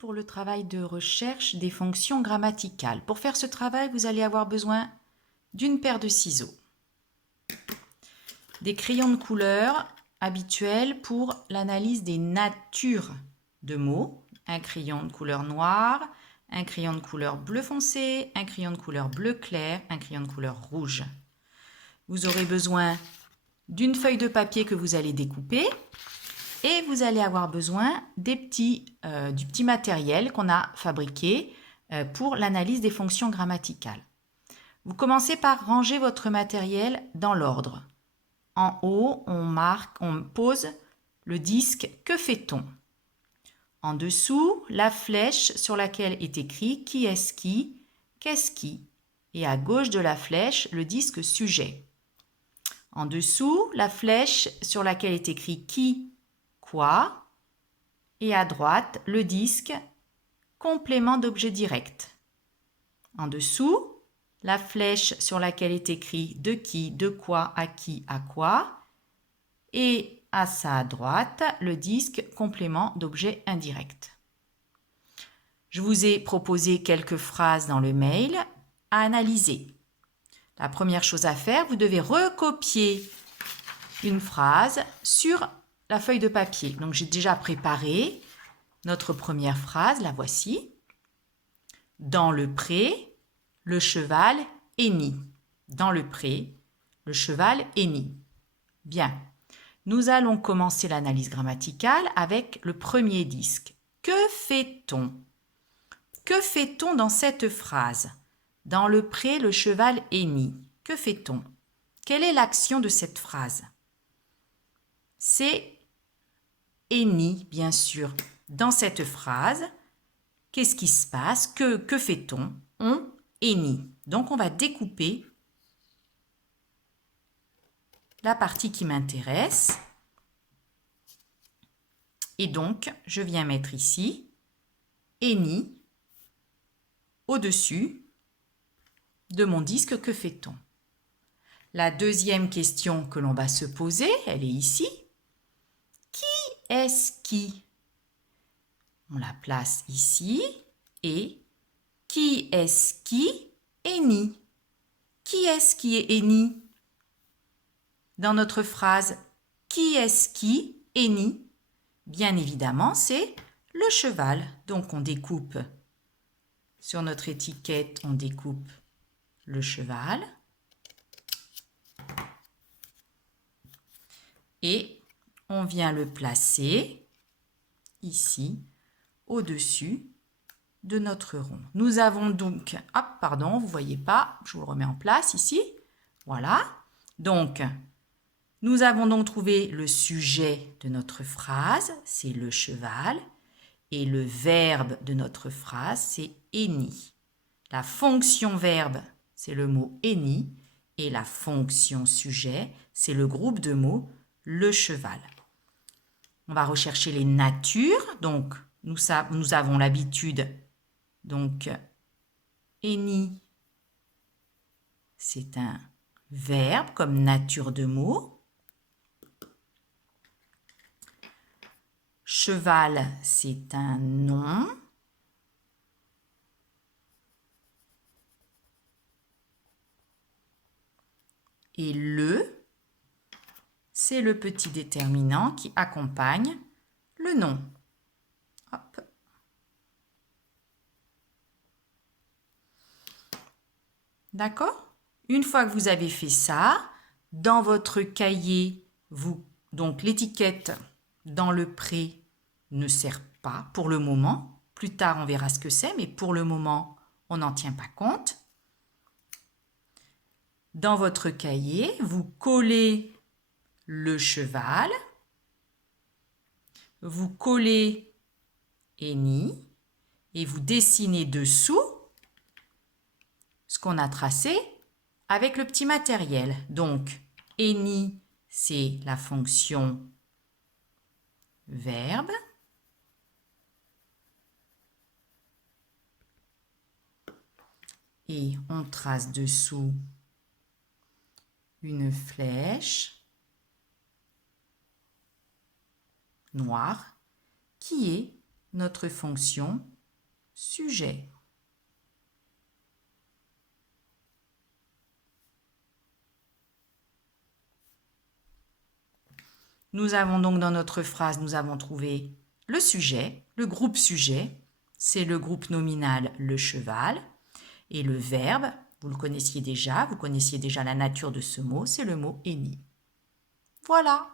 pour le travail de recherche des fonctions grammaticales. Pour faire ce travail, vous allez avoir besoin d'une paire de ciseaux, des crayons de couleur habituels pour l'analyse des natures de mots, un crayon de couleur noire, un crayon de couleur bleu foncé, un crayon de couleur bleu clair, un crayon de couleur rouge. Vous aurez besoin d'une feuille de papier que vous allez découper et vous allez avoir besoin du petit matériel qu'on a fabriqué pour l'analyse des fonctions grammaticales. Vous commencez par ranger votre matériel dans l'ordre. En haut, on pose le disque « Que fait-on » En dessous, la flèche sur laquelle est écrit « Qui est-ce qui » Qu'est-ce qui Et à gauche de la flèche, le disque « Sujet ». En dessous, la flèche sur laquelle est écrit « Qui » Quoi Et à droite, le disque « Complément d'objet direct ». En dessous, la flèche sur laquelle est écrit « De qui »,« De quoi »,« À qui »,« À quoi ». Et à sa droite, le disque « Complément d'objet indirect ». Je vous ai proposé quelques phrases dans le mail à analyser. La première chose à faire, vous devez recopier une phrase sur la feuille de papier. Donc, j'ai déjà préparé notre première phrase, la voici. Dans le pré, le cheval hennit. Dans le pré, le cheval hennit. Bien. Nous allons commencer l'analyse grammaticale avec le premier disque. Que fait-on ? Que fait-on dans cette phrase ? Dans le pré, le cheval hennit. Que fait-on ? Quelle est l'action de cette phrase ? C'est hennit, bien sûr. Dans cette phrase, qu'est-ce qui se passe ? Que fait-on ? On hennit. Donc, on va découper la partie qui m'intéresse. Et donc, je viens mettre ici hennit au-dessus de mon disque. Que fait-on ? La deuxième question que l'on va se poser, elle est ici. Qui est-ce qui ? On la place ici. Et qui est-ce qui hennit ? Qui est-ce qui est hennit ? Dans notre phrase, qui est-ce qui hennit ? Bien évidemment, c'est le cheval. Donc, on découpe sur notre étiquette, on découpe le cheval. Et on vient le placer ici, au-dessus de notre rond. Nous avons donc, vous ne voyez pas, je vous le remets en place ici. Voilà. Donc, nous avons donc trouvé le sujet de notre phrase, c'est le cheval. Et le verbe de notre phrase, c'est hennit. La fonction verbe, c'est le mot hennit. Et la fonction sujet, c'est le groupe de mots le cheval. On va rechercher les natures. Donc, nous avons l'habitude. Donc, hennit, c'est un verbe comme nature de mot. Cheval, c'est un nom. Et le, c'est le petit déterminant qui accompagne le nom. Hop. D'accord ? Une fois que vous avez fait ça, dans votre cahier, donc l'étiquette dans le pré ne sert pas pour le moment. Plus tard, on verra ce que c'est, mais pour le moment, on n'en tient pas compte. Dans votre cahier, vous collez le cheval, vous collez hennit et vous dessinez dessous ce qu'on a tracé avec le petit matériel. Donc, hennit, c'est la fonction verbe. Et on trace dessous une flèche noire qui est notre fonction sujet. Nous avons donc dans notre phrase, nous avons trouvé le sujet, le groupe sujet, c'est le groupe nominal le cheval, et le verbe, vous le connaissiez déjà, vous connaissiez déjà la nature de ce mot, c'est le mot any. Voilà.